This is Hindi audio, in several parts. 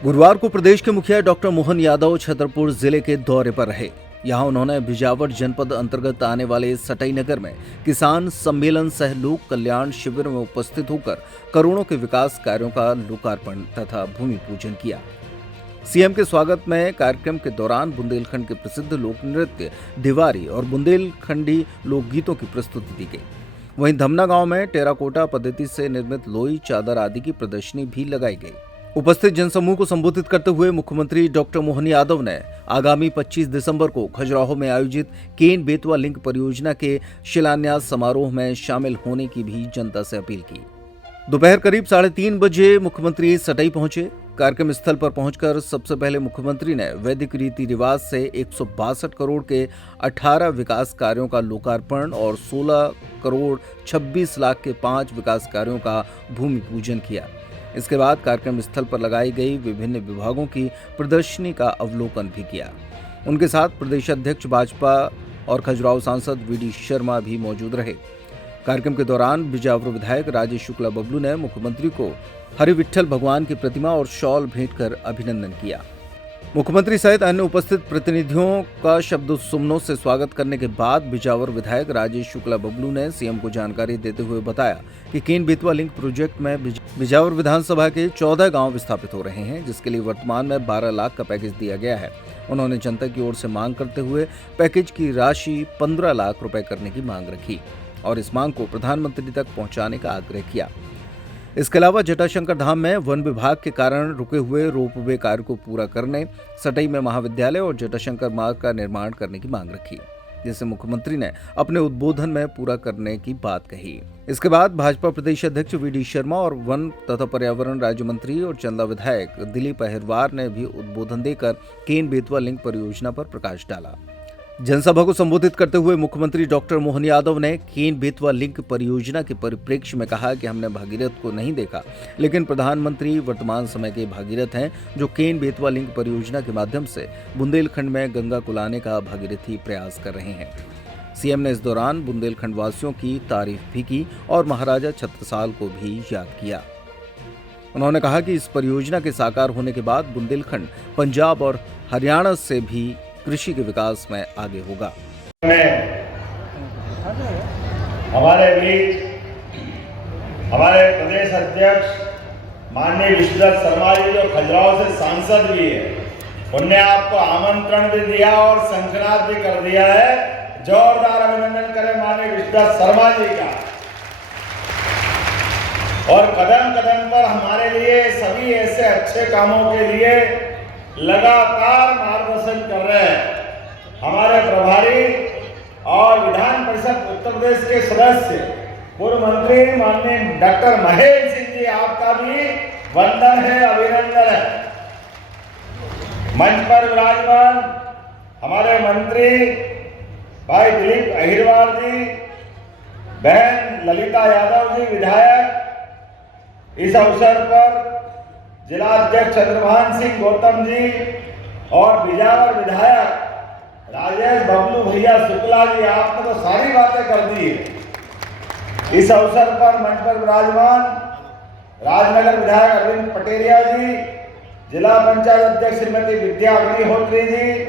गुरुवार को प्रदेश के मुखिया डॉक्टर मोहन यादव छतरपुर जिले के दौरे पर रहे। यहां उन्होंने बिजावर जनपद अंतर्गत आने वाले सटई नगर में किसान सम्मेलन सह लोक कल्याण शिविर में उपस्थित होकर करोड़ों के विकास कार्यों का लोकार्पण तथा भूमि पूजन किया। सीएम के स्वागत में कार्यक्रम के दौरान बुंदेलखंड के प्रसिद्ध लोक नृत्य दिवारी और बुंदेलखंडी लोकगीतों की प्रस्तुति दी गई। वहीं धमना गांव में टेराकोटा पद्धति से निर्मित लोई, चादर आदि की प्रदर्शनी भी लगाई गई। उपस्थित जनसमूह को संबोधित करते हुए मुख्यमंत्री डॉक्टर मोहन यादव ने आगामी 25 दिसंबर को खजुराहो में आयोजित केन बेतवा लिंक परियोजना के शिलान्यास समारोह में शामिल होने की भी जनता से अपील की। दोपहर करीब 3:30 बजे मुख्यमंत्री सटई पहुंचे। कार्यक्रम स्थल पर पहुंचकर सबसे पहले मुख्यमंत्री ने वैदिक रीति रिवाज से 162 करोड़ के 18 विकास कार्यों का लोकार्पण और 16 करोड़ 26 लाख के 5 विकास कार्यों का भूमि पूजन किया। इसके बाद कार्यक्रम स्थल पर लगाई गई विभिन्न विभागों की प्रदर्शनी का अवलोकन भी किया। उनके साथ प्रदेश अध्यक्ष भाजपा और खजुराहो सांसद वीडी शर्मा भी मौजूद रहे। कार्यक्रम के दौरान बिजावर विधायक राजेश शुक्ला बबलू ने मुख्यमंत्री को हरिविट्ठल भगवान की प्रतिमा और शॉल भेंट कर अभिनंदन किया। मुख्यमंत्री सहित अन्य उपस्थित प्रतिनिधियों का शब्द सुमनों से स्वागत करने के बाद बिजावर विधायक राजेश शुक्ला बबलू ने सीएम को जानकारी देते हुए बताया कि केन बेतवा लिंक प्रोजेक्ट में बिजावर विधानसभा के 14 गांव विस्थापित हो रहे हैं, जिसके लिए वर्तमान में 12 लाख का पैकेज दिया गया है। उन्होंने जनता की ओर से मांग करते हुए पैकेज की राशि 15 लाख रुपए करने की मांग रखी और इस मांग को प्रधानमंत्री तक पहुंचाने का आग्रह किया। इसके अलावा जटाशंकर धाम में वन विभाग के कारण रुके हुए रोपवे कार्य को पूरा करने, सटई में महाविद्यालय और जटाशंकर मार्ग का निर्माण करने की मांग रखी, जिसे मुख्यमंत्री ने अपने उद्बोधन में पूरा करने की बात कही। इसके बाद भाजपा प्रदेश अध्यक्ष वीडी शर्मा और वन तथा पर्यावरण राज्य मंत्री और चंदा विधायक दिलीप अहिरवार ने भी उद्बोधन देकर केन बेतवा लिंक परियोजना पर प्रकाश डाला। जनसभा को संबोधित करते हुए मुख्यमंत्री डॉक्टर मोहन यादव ने केन बेतवा लिंक परियोजना के परिप्रेक्ष्य में कहा कि हमने भागीरथ को नहीं देखा, लेकिन प्रधानमंत्री वर्तमान समय के भागीरथ हैं, जो केन बेतवा लिंक परियोजना के माध्यम से बुंदेलखंड में गंगा को लाने का भागीरथी प्रयास कर रहे हैं। सीएम ने इस दौरान बुंदेलखंड वासियों की तारीफ भी की और महाराजा छत्रसाल को भी याद किया। उन्होंने कहा कि इस परियोजना के साकार होने के बाद बुंदेलखंड पंजाब और हरियाणा से भी कृषि के विकास में आगे होगा। हमारे बीच हमारे प्रदेश अध्यक्ष माननीय विश्वनाथ शर्मा जी जो खजुराहो से सांसद भी है, उनने आपको आमंत्रण भी दिया और संक्रांत भी कर दिया है। जोरदार अभिनंदन करें माननीय विश्वनाथ शर्मा जी का। और कदम कदम पर हमारे लिए सभी ऐसे अच्छे कामों के लिए लगातार मार्गदर्शन कर रहे हैं। हमारे प्रभारी और विधान परिषद उत्तर प्रदेश के सदस्य पूर्व मंत्री माननीय डॉक्टर महेश सिंह जी, आपका भी वंदन है, अभिनंदन है। मंच पर विराजमान हमारे मंत्री भाई दिलीप अहिरवार जी, बहन ललिता यादव जी विधायक, इस अवसर पर जिला अध्यक्ष चंद्रभान सिंह गौतम जी और बिजावर विधायक राजेश बबलू भैया शुक्ला जी, आपने तो सारी बातें कर दी है। इस अवसर पर मंच पर विराजमान राजनगर विधायक अरविंद पटेरिया जी, जिला पंचायत अध्यक्ष श्रीमती विद्या अग्निहोत्री जी,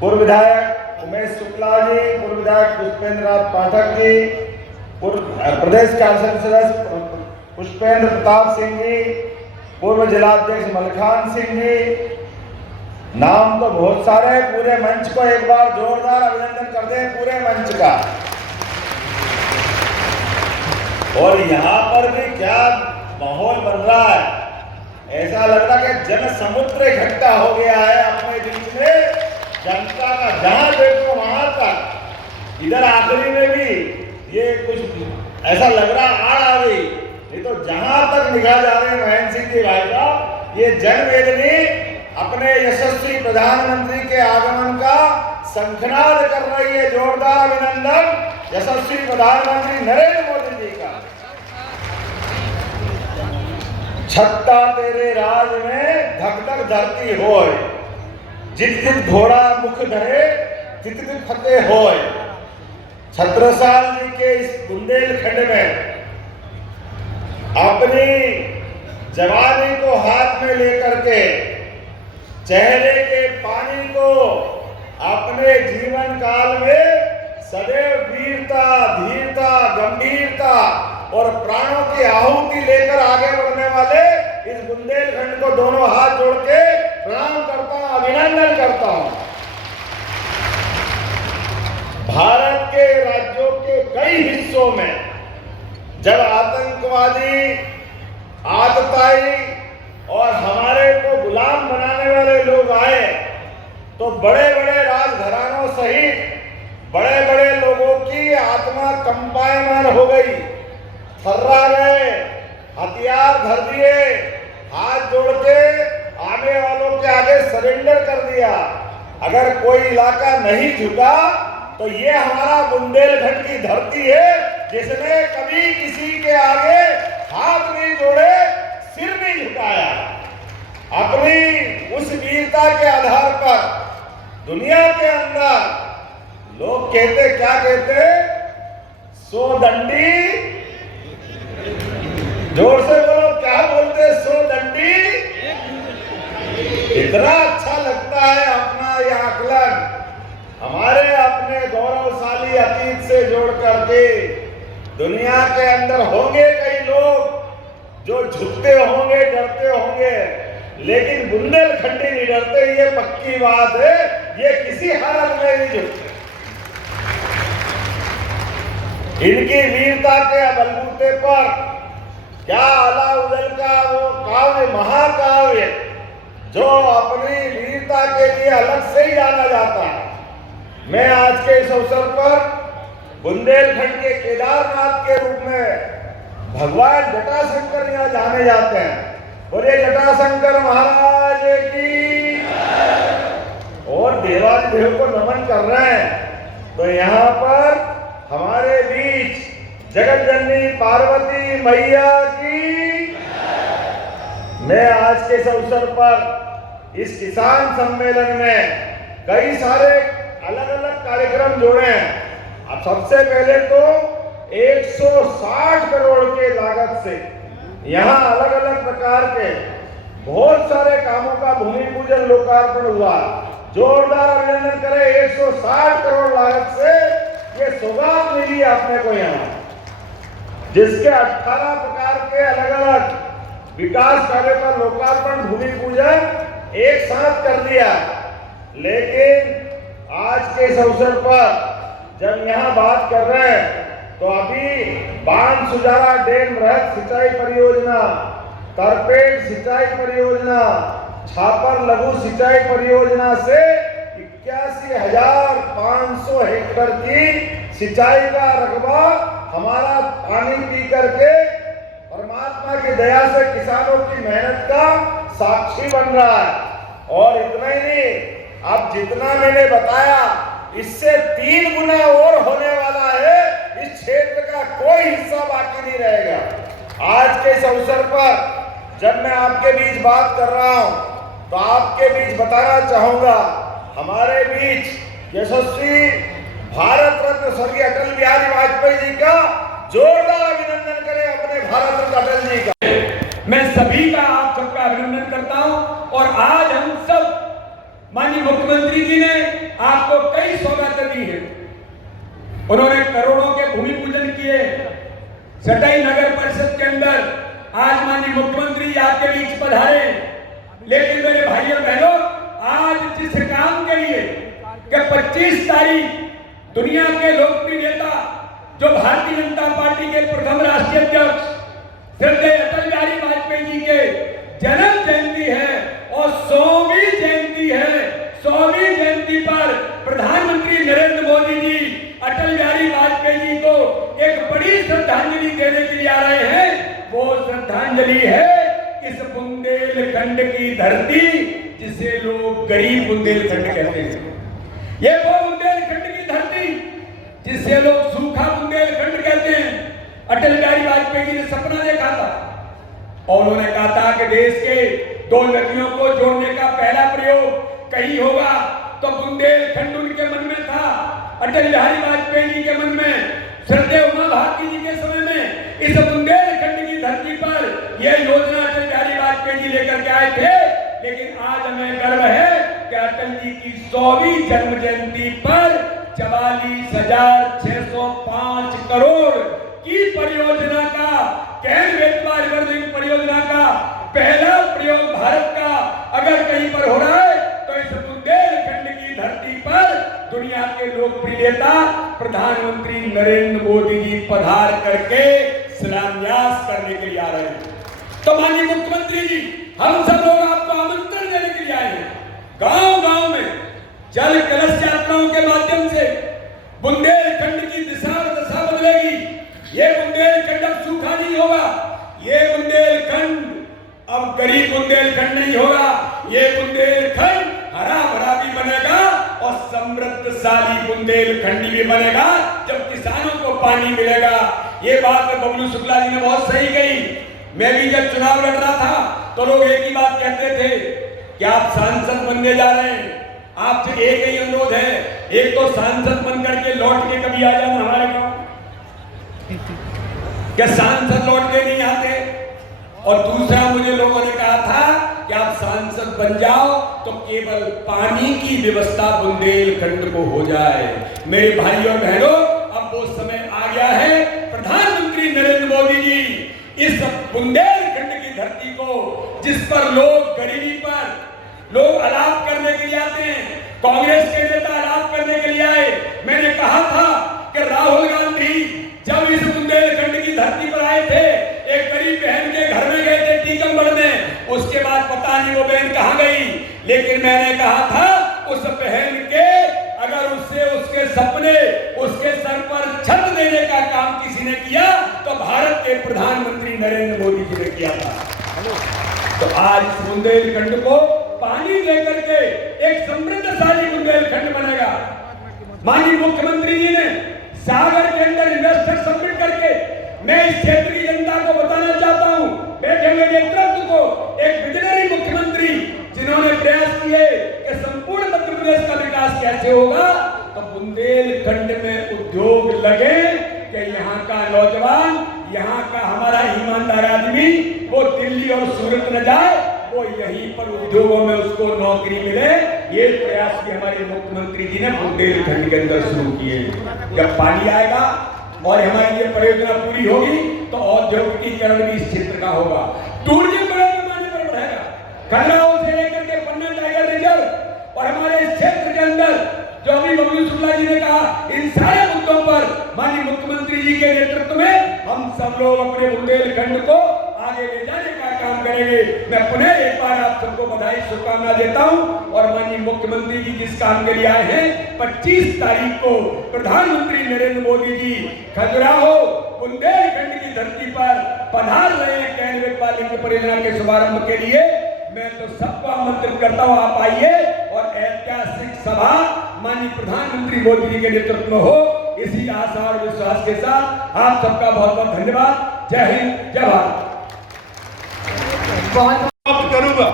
पूर्व विधायक उमेश शुक्ला जी, पूर्व विधायक पुष्पेंद्र नाथ पाठक जी, पूर्व प्रदेश काउंसिल सदस्य पुष्पेंद्र प्रताप सिंह जी, पूर्व जिला अध्यक्ष मलखान सिंह जी, नाम तो बहुत सारे। पूरे मंच को एक बार जोरदार अभिनंदन कर दें, पूरे मंच का। और यहाँ पर भी क्या माहौल बन रहा है, ऐसा लग रहा है कि जन समुद्र इकट्ठा हो गया है अपने बीच में। जनता का जहां देखो वहां तक, इधर आखिरी में भी ये कुछ ऐसा लग रहा आड़ आ गई, नहीं तो जहां तक निगाह जा रहे हैं महेंद्र सिंह जी भाई साहब, ये जनवेदनी अपने यशस्वी प्रधानमंत्री के आगमन का शंखनाद कर रही है। जोरदार अभिनंदन यशस्वी प्रधानमंत्री नरेंद्र मोदी जी का। छत्ता तेरे राज में धक धक धरती होय, जित जित घोड़ा मुख धरे तित तित फतेह होय। छत्रसाल जी के इस बुंदेलखंड में अपनी जवानी को हाथ में लेकर के चेहरे के पानी को अपने जीवन काल में सदैव वीरता, धीरता, गंभीरता और प्राणों की आहुति लेकर आगे बढ़ने वाले इस बुंदेलखंड को दोनों हाथ जोड़ के प्रणाम करता हूं, अभिनंदन करता हूं। भारत के राज्यों के कई हिस्सों में जब आतंकवादी, आतताई और हमारे को गुलाम बनाने वाले लोग आए तो बड़े बड़े राजघरानों सहित बड़े बड़े लोगों की आत्मा कंपायमान हो गई, थर्रा गए, हथियार धर दिए, हाथ जोड़ के आने वालों के आगे सरेंडर कर दिया। अगर कोई इलाका नहीं झुका तो ये हमारा बुंदेलखंड की धरती है जिसने कभी किसी के आगे हाथ नहीं जोड़े, सिर नहीं झुकाया। अपनी उस वीरता के आधार पर दुनिया के अंदर लोग कहते, क्या कहते, 100 दंडी, जोर से बोलो, क्या बोलते, 100 दंडी। इतना अच्छा लगता है अपना यह आकलन हमारे अपने गौरवशाली अतीत से जोड़ करके। दुनिया के अंदर होंगे कई लोग जो झुकते होंगे, डरते होंगे, लेकिन बुंदेलखंडी नहीं डरते, ये पक्की बात है। ये किसी हालत में नहीं झुकते। इनकी वीरता के बलबूते पर क्या अलाउद्दीन का वो काव्य, महाकाव्य जो अपनी वीरता के लिए अलग से ही जाना जाता है। मैं आज के इस अवसर पर बुंदेलखंड के केदारनाथ के रूप में भगवान जटाशंकर यहाँ जाने जाते हैं। बोले जटाशंकर महाराज की, और देवादिदेव को नमन कर रहे हैं। तो यहाँ पर हमारे बीच जगत जननी पार्वती मैया की। मैं आज के इस अवसर पर इस किसान सम्मेलन में कई सारे अलग अलग कार्यक्रम जोड़े हैं। अब सबसे पहले तो 160 करोड़ के लागत से यहाँ अलग अलग प्रकार के बहुत सारे कामों का भूमि पूजन, लोकार्पण हुआ। जोरदार अभिनंदन करें। 160 करोड़ लागत से ये सौगात मिली आपने को यहाँ, जिसके 18 प्रकार के अलग अलग विकास कार्य का लोकार्पण, भूमि पूजन एक साथ कर दिया। लेकिन आज के इस अवसर पर जब यहाँ बात कर रहे हैं तो अभी बांध सुजारा डैम बृहद सिंचाई परियोजना, तरपेट सिंचाई परियोजना, छापर लघु सिंचाई परियोजना से 81,500 हेक्टेयर की सिंचाई का रकबा हमारा पानी पी करके परमात्मा की दया से किसानों की मेहनत का साक्षी बन रहा है। और इतना ही नहीं, अब जितना मैंने बताया इससे 3 गुना और होने वाला है। इस क्षेत्र का कोई हिस्सा बाकी नहीं रहेगा। आज के इस अवसर पर जब मैं आपके बीच बात कर रहा हूं तो आपके बीच बताना चाहूंगा, हमारे बीच यशस्वी भारत रत्न स्वर्गीय अटल बिहारी वाजपेयी जी का जोरदार अभिनंदन करें, अपने भारत रत्न अटल जी का। मैं सभी का, आप सबका अभिनंदन करता हूं। और आज हम सब, माननीय मुख्यमंत्री जी ने आपको कई सौगातें दी है। उन्होंने करोड़ों के भूमि पूजन किए। सटाई नगर परिषद के अंदर आज माननीय मुख्यमंत्री आपके बीच पधारे। लेकिन मेरे भाइयों बहनों, आज जिस काम के लिए कि 25 तारीख दुनिया के लोकप्रिय नेता जो भारतीय जनता पार्टी के प्रथम राष्ट्रीय अध्यक्ष श्रद्धेय अटल बिहारी वाजपेयी जी के जन्म जयंती है और 100वीं जयंती है। 100वीं जयंती पर प्रधानमंत्री नरेंद्र मोदी जी अटल बिहारी वाजपेयी जी को एक बड़ी श्रद्धांजलि देने के लिए आ रहे हैं। वो श्रद्धांजलि है इस बुंदेलखंड की धरती जिसे लोग गरीब बुंदेलखंड कहते हैं। ये वो बुंदेलखंड की धरती जिसे लोग सूखा बुंदेलखंड कहते हैं। अटल बिहारी वाजपेयी जी ने सपना देखा था और उन्होंने कहा था कि देश के 2 नदियों को जोड़ने का पहला प्रयोग कहीं होगा, तो बुंदेलखंड उनके मन में था। अटल बिहारी वाजपेयी जी के मन में, श्रद्धेय उमा भारती जी के समय में इस बुंदेलखंड की धरती पर यह योजना अटल बिहारी वाजपेयी जी लेकर के आए थे, लेकिन आज हमें गर्व है कि अटल जी की 100वीं जन्म जयंती पर 44,605 करोड़ की परियोजना का, कैन बेतवा रिवर लिंक परियोजना का पहला प्रयोग भारत का अगर कहीं पर हो रहा है तो इस बुंदेलखंड की धरती पर दुनिया के लोकप्रिय नेता प्रधानमंत्री नरेंद्र मोदी जी पधार करके शिलान्यास करने के लिए आ रहे हैं। तो माननीय मुख्यमंत्री जी, हम सब लोग आपको आमंत्रण देने के लिए आए हैं। गांव-गांव में जल कलश यात्राओं के माध्यम से बुंदेलखंड की दिशा और दशा बदलेगी। ये बुंदेलखंड अब सूखा नहीं होगा, ये बुंदेलखंड अब गरीब बुंदेलखंड नहीं होगा, ये बुंदेलखंड हरा भरा भी बनेगा और समृद्धशाली बुंदेलखंड भी बनेगा जब किसानों को पानी मिलेगा। ये बात बबलू शुक्ला जी ने बहुत सही कही। मैं भी जब चुनाव लड़ रहा था तो लोग एक ही बात कहते थे कि आप सांसद बनने जा रहे हैं, आपसे एक ही अनुरोध है, एक तो सांसद बन करके लौट के कभी आ जाना हमारे गांव। क्या सांसद लौट के नहीं आते? और दूसरा मुझे लोगों ने कहा था कि आप सांसद बन जाओ तो केवल पानी की व्यवस्था बुंदेलखंड को हो जाए। मेरे भाइयों और बहनों, अब वो समय आ गया है, प्रधानमंत्री नरेंद्र मोदी जी इस बुंदेलखंड की धरती को, जिस पर लोग गरीबी पर लोग अलाप करने के लिए आते हैं, कांग्रेस के नेता अलाप करने के लिए आए। मैंने कहा था कि राहुल गांधी जब इस बुंदेलखंड की धरती पर आए थे, एक गरीब बहन के घर में गए थे टीकमगढ़ में, उसके बाद पता नहीं वो बहन कहां गई, लेकिन मैंने कहा था उस बहन के अगर उससे उसके सपने, उसके सर पर छत देने का काम किसी ने किया तो भारत के प्रधानमंत्री नरेंद्र मोदी जी ने किया था। तो आज बुंदेलखंड को पानी लेकर के एक समृद्धशाली बुंदेलखंड बनेगा। माननीय मुख्यमंत्री जी ने सागर के अंदर इन्वेस्टर सबमिट करके मैं इस क्षेत्र की जनता को बताना चाहता हूं, बैठे हुए नेतृत्व को, एक विजनरी मुख्यमंत्री जिन्होंने प्रयास किए कि संपूर्ण मध्य प्रदेश का विकास कैसे होगा, तो बुंदेलखंड में उद्योग लगे कि यहाँ का नौजवान, यहाँ का हमारा ईमानदार आदमी वो दिल्ली और सूरत न जाए, वो यहीं पर उद्योगों में उसको नौकरी मिले। ये प्रयास भी हमारे मुख्यमंत्री जी ने बुंदेलखंड के अंदर शुरू किए। जब पानी आएगा और हमारी ये परियोजना पूरी होगी तो औद्योगिकीकरण भी इस क्षेत्र का होगा, टूरिज्म बड़े पैमाने पर बढ़ेगा। खंडाओं से लेकर के पन्ना टाइगर रिजर्व और हमारे इस क्षेत्र के अंदर जो अभी बबलू शुक्ला जी ने कहा, इन सारे मुद्दों पर माननीय मुख्यमंत्री जी के नेतृत्व में हम सब लोग अपने बुंदेलखंड को आगे ले जाने का काम करेंगे। मैं पुनः एक बार आप सबको बधाई शुभकामना देता हूं और माननीय मुख्यमंत्री जी जिस काम के लिए आए हैं, 25 तारीख को प्रधानमंत्री नरेंद्र मोदी जी खजुराहो बुंदेलखंड की धरती पर पधार रहे हैं कैन बेतवा लिंक परियोजना के शुभारंभ के लिए। मैं तो सबको आमंत्रित करता हूं, आप आइए और ऐतिहासिक सभा माननीय प्रधानमंत्री मोदी जी के नेतृत्व में हो। इसी आशा और विश्वास के साथ आप सबका बहुत बहुत धन्यवाद। जय हिंद, जय भारत। करूंगा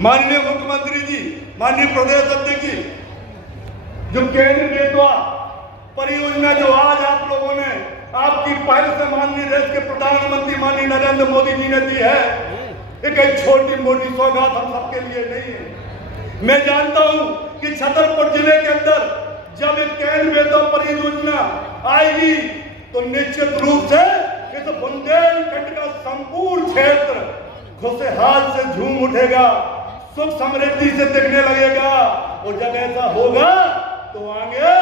माननीय मुख्यमंत्री जी, माननीय प्रदेश अध्यक्ष जी, जो केंद्र बेतवा परियोजना जो आज आप लोगों ने आपकी पहल से माननीय देश के प्रधानमंत्री माननीय नरेंद्र मोदी जी ने दी है, एक छोटी मोटी सौगात हम सबके लिए नहीं है। मैं जानता हूं कि छतरपुर जिले के अंदर जब एक केंद्र बेतवा परियोजना आएगी तो निश्चित रूप से इस बुंदेलखंड का संपूर्ण क्षेत्र खुशहाल से झूम उठेगा, सुख समृद्धि से दिखने लगेगा। और जब ऐसा होगा तो आगे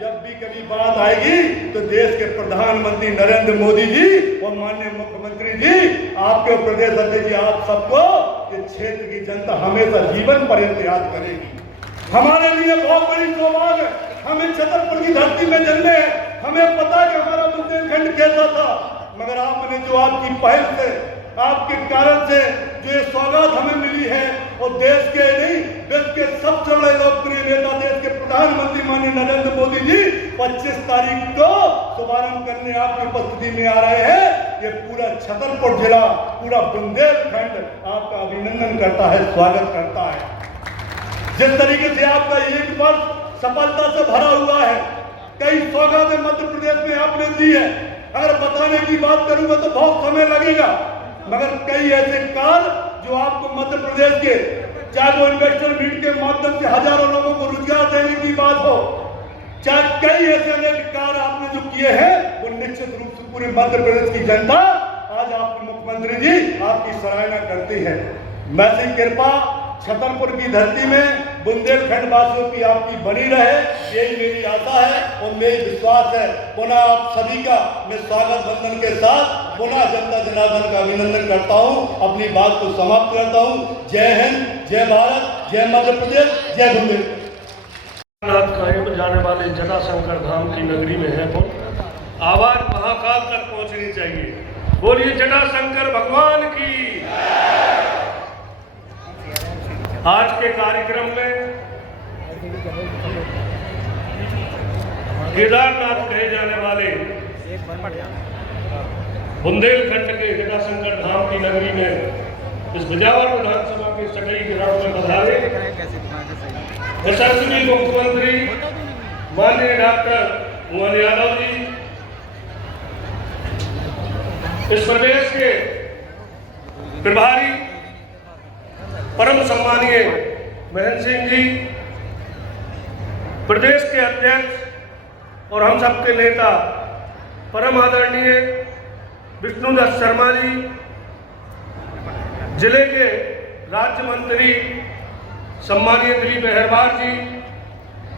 जब भी कभी बात आएगी तो देश के प्रधानमंत्री नरेंद्र मोदी जी और माननीय मुख्यमंत्री जी, आपके प्रदेश अध्यक्ष जी, आप सबको इस क्षेत्र की जनता हमेशा जीवन पर्यंत याद करेगी। हमारे लिए बहुत बड़ी सौभाग्य है हमें छतरपुर की धरती में जन्मे हैं। हमें पता है कि हमारा बुंदेलखंड कैसा था, मगर आपने जो आपकी पहल से, आपके कारण से जो ये सौगात हमें मिली है, और देश के नहीं विश्व के सबसे बड़े लोकप्रिय नेता देश के प्रधानमंत्री माननीय नरेंद्र मोदी जी 25 तारीख को शुभारंभ करने आपकी उपस्थिति में आ रहे हैं। ये पूरा छतरपुर जिला, पूरा बुंदेलखंड आपका अभिनंदन करता है, स्वागत करता है। जिस तरीके से आपका एक वर्ष सफलता से भरा हुआ है, कई सौगातें मध्य प्रदेश में आपने दी है। अगर बताने की बात करूंगा तो बहुत समय लगेगा, मगर कई ऐसे कार्य जो आपको मध्य प्रदेश के, चाहे वो इन्वेस्टर मीट के माध्यम से हजारों लोगों को रोजगार देने की बात हो, चाहे कई ऐसे अनेक कार्य आपने जो किए हैं, वो निश्चित रूप से पूरे मध्य प्रदेश की जनता आज आपके मुख्यमंत्री जी आपकी सराहना करती है। मैसी कृपा छतरपुर की धरती में बुंदेलखंड वासियों की आपकी बनी रहे, यही मेरी आशा है और मेरी विश्वास है। पुनः आप सभी का मैं स्वागत बंधन के साथ पुनः जनता जनार्दन का अभिनंदन करता हूं, अपनी बात को समाप्त करता हूं। जय हिंद, जय भारत, जय मध्य प्रदेश, जय बुंदेलखंड। कायम जाने वाले जटाशंकर धाम की नगरी में है वो आवाज महाकाल तक पहुंचनी चाहिए। बोलिए जटाशंकर भगवान की। आज के कार्यक्रम में केदारनाथ कहे जाने वाले बुंदेलखंड के जटाशंकर धाम की नगरी में इस बिजावर विधानसभा के सटई ग्राउंड में पधारे यशस्वी मुख्यमंत्री माननीय डॉक्टर मोहन यादव जी, इस प्रदेश के प्रभारी परम सम्मानीय महेंद्र सिंह जी, प्रदेश के अध्यक्ष और हम सबके नेता परम आदरणीय विष्णुदत्त शर्मा जी, जिले के राज्य मंत्री सम्मानीय दिलीप अहरवार जी,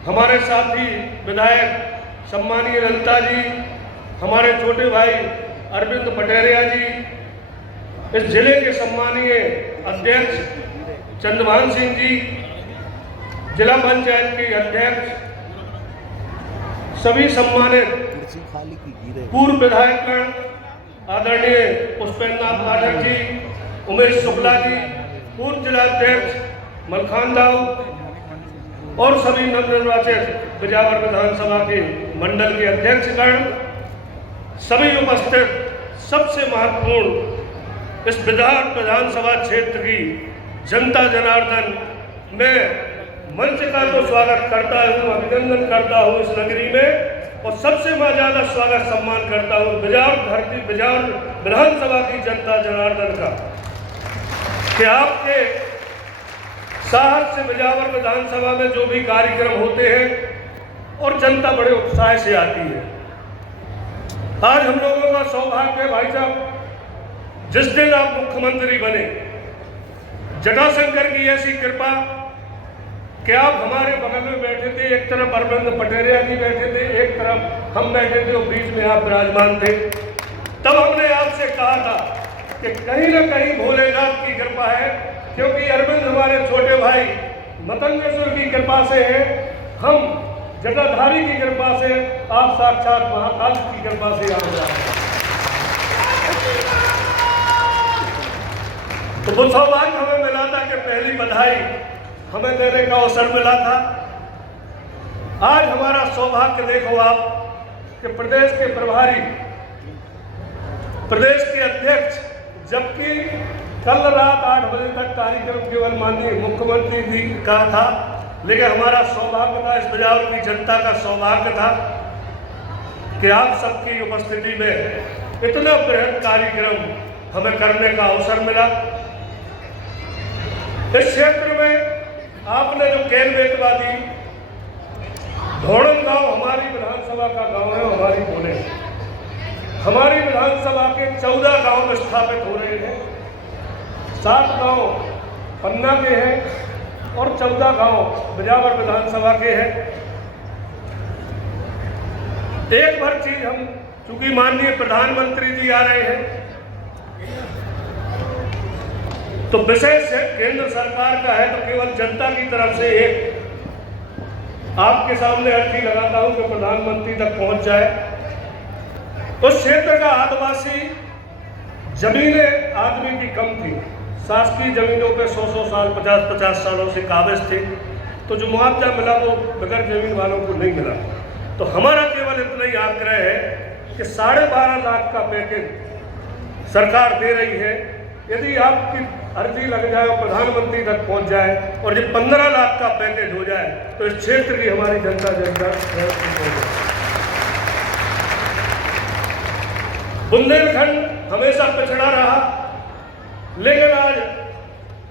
हमारे साथी विधायक सम्मानीय ललिता जी, हमारे छोटे भाई अरविंद पटेरिया जी, इस जिले के सम्मानीय अध्यक्ष चंद्रभान सिंह जी, जिला पंचायत के अध्यक्ष, सभी सम्मानित पूर्व विधायकगण आदरणीय पुष्पेंद्रनाथ पाठक जी, उमेश शुक्ला जी, पूर्व जिला अध्यक्ष मलखान दाऊ और सभी नवनिर्वाचित बिजावर विधानसभा के मंडल के अध्यक्षगण, सभी उपस्थित, सबसे महत्वपूर्ण इस बिजावर विधानसभा क्षेत्र की जनता जनार्दन में मंच का तो स्वागत करता हूँ, अभिनंदन करता हूँ इस नगरी में, और सबसे मैं ज्यादा स्वागत सम्मान करता हूँ बिजावर विधानसभा की जनता जनार्दन का, कि आपके साहस से बिजावर विधानसभा में जो भी कार्यक्रम होते हैं और जनता बड़े उत्साह से आती है। आज हम लोगों का सौभाग्य है भाई साहब, जिस दिन आप मुख्यमंत्री बने, जटाशंकर की ऐसी कृपा कि आप हमारे बगल में बैठे थे, एक तरफ अरविंद पटेरिया जी बैठे थे, एक तरफ हम बैठे थे और बीच में आप विराजमान थे। तब हमने आपसे कहा था कि कहीं ना कहीं भोलेनाथ की कृपा है, क्योंकि अरविंद हमारे छोटे भाई मतंगेश्वर की कृपा से है, हम जटाधारी की कृपा से, आप साक्षात महाकाल की कृपा से आ रहे हैं। तो वो सौभाग्य हमें मिला था कि पहली बधाई हमें देने का अवसर मिला था। आज हमारा सौभाग्य देखो आप कि प्रदेश के प्रभारी, प्रदेश के अध्यक्ष, जबकि कल रात 8 बजे तक कार्यक्रम केवल माननीय मुख्यमंत्री जी का था, लेकिन हमारा सौभाग्य था, इस बिजावर की जनता का सौभाग्य था कि आप सबकी उपस्थिति में इतना बृहद कार्यक्रम हमें करने का अवसर मिला। इस क्षेत्र में आपने जो केंद्र दी, धोड़न गांव हमारी विधानसभा का गांव है, हमारी बोले हमारी विधानसभा के 14 गांव में स्थापित हो रहे हैं। 7 गांव पन्ना के हैं और 14 गांव बिजावर विधानसभा के हैं। एक बार चीज हम, चूंकि माननीय प्रधानमंत्री जी आ रहे हैं, तो विशेष केंद्र सरकार का है, तो केवल जनता की तरफ से एक आपके सामने अर्जी लगाता हूं कि प्रधानमंत्री तक पहुंच जाए। उस क्षेत्र का आदिवासी जमीनें आदमी की कम थी, शासकीय जमीनों पे 100 साल 50 सालों से काबिज थे, तो जो मुआवजा मिला वो बगैर जमीन वालों को नहीं मिला। तो हमारा केवल इतना ही आग्रह है कि 12.5 लाख का पैकेज सरकार दे रही है, यदि आपकी अर्जी लग जाए और प्रधानमंत्री तक पहुंच जाए और ये 15 लाख का पैकेज हो जाए, तो इस क्षेत्र की हमारी जनता बुंदेलखंड हमेशा पिछड़ा रहा, लेकिन आज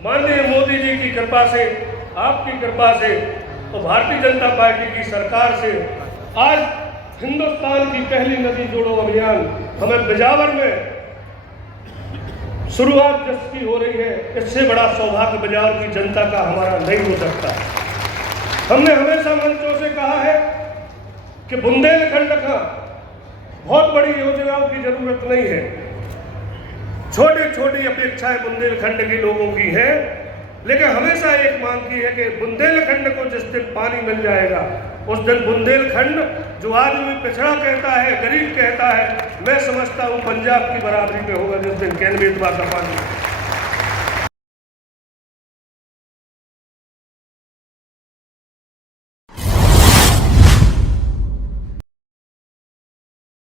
माननीय मोदी जी की कृपा से, आपकी कृपा से और भारतीय जनता पार्टी की सरकार से आज हिंदुस्तान की पहली नदी जोड़ो अभियान हमें बिजावर में शुरुआत जिसकी हो रही है, इससे बड़ा सौभाग्य बिजावर की जनता का हमारा नहीं हो सकता। हमने हमेशा मंचों से कहा है कि बुंदेलखंड का बहुत बड़ी योजनाओं की जरूरत नहीं है, छोटी छोटी अपेक्षाएं बुंदेलखंड के लोगों की है, लेकिन हमेशा एक मांग की है कि बुंदेलखंड को जिस दिन पानी मिल जाएगा उस दिन बुंदेलखंड, जो आदमी पिछड़ा कहता है, गरीब कहता है, मैं समझता हूँ पंजाब की बराबरी पे होगा जिस दिन कैन बेतवा का पानी